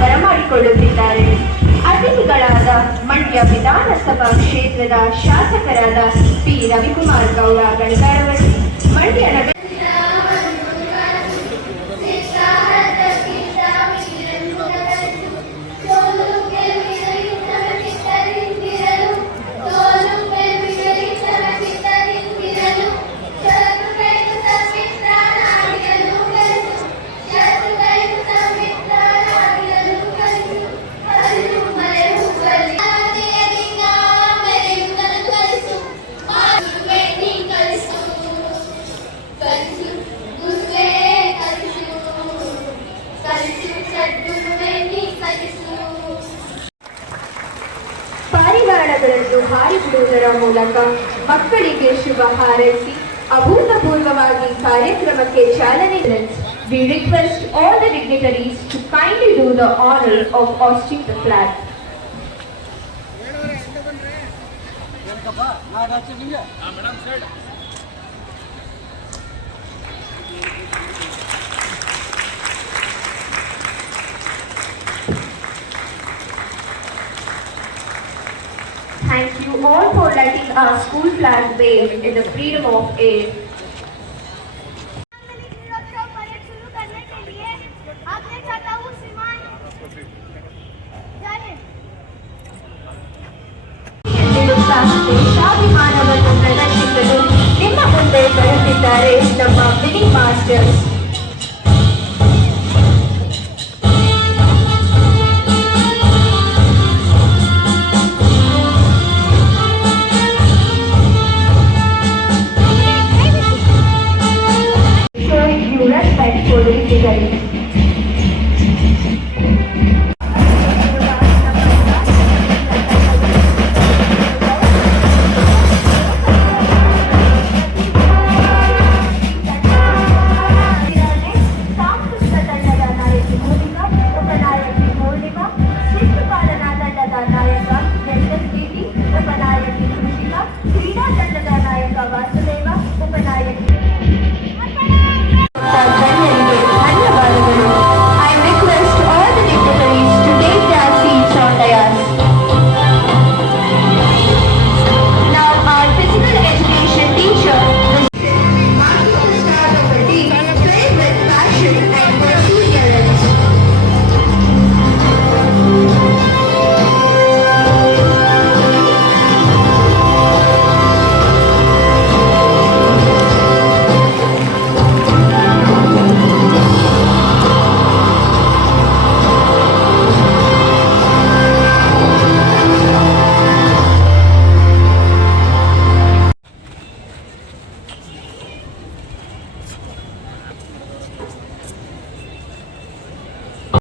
ಬರಮಾಡಿಕೊಳ್ಳುತ್ತಿದ್ದಾರೆ. ಅತಿಥಿಗಳಾದ ಮಂಡ್ಯ ವಿಧಾನಸಭಾ ಕ್ಷೇತ್ರದ ಶಾಸಕರಾದ ಪಿ. ರವಿಕುಮಾರ್ ಗೌಡ ಗಣಿಗಾರವರು, ಮಂಡ್ಯ ನಗರ ಪಾರಿವಾಳಗಳನ್ನು ಹಾರಿಬಿಡುವುದರ ಮೂಲಕ ಮಕ್ಕಳಿಗೆ ಶುಭ ಹಾರೈಸಿ ಅಭೂತಪೂರ್ವವಾಗಿ ಕಾರ್ಯಕ್ರಮಕ್ಕೆ ಚಾಲನೆ. We request all the dignitaries to kindly do the honor of hoisting the flag. Thank you all for letting our school flag wave in the freedom of air. ದೇಶಾಭಿಮಾನವನ್ನು ಪ್ರದರ್ಶಿಸಲು ನಿಮ್ಮ ಮುಂದೆ ಬರುತ್ತಿದ್ದಾರೆ ನಮ್ಮ ಮಿನಿ ಮಾಸ್ಟರ್ಸ್.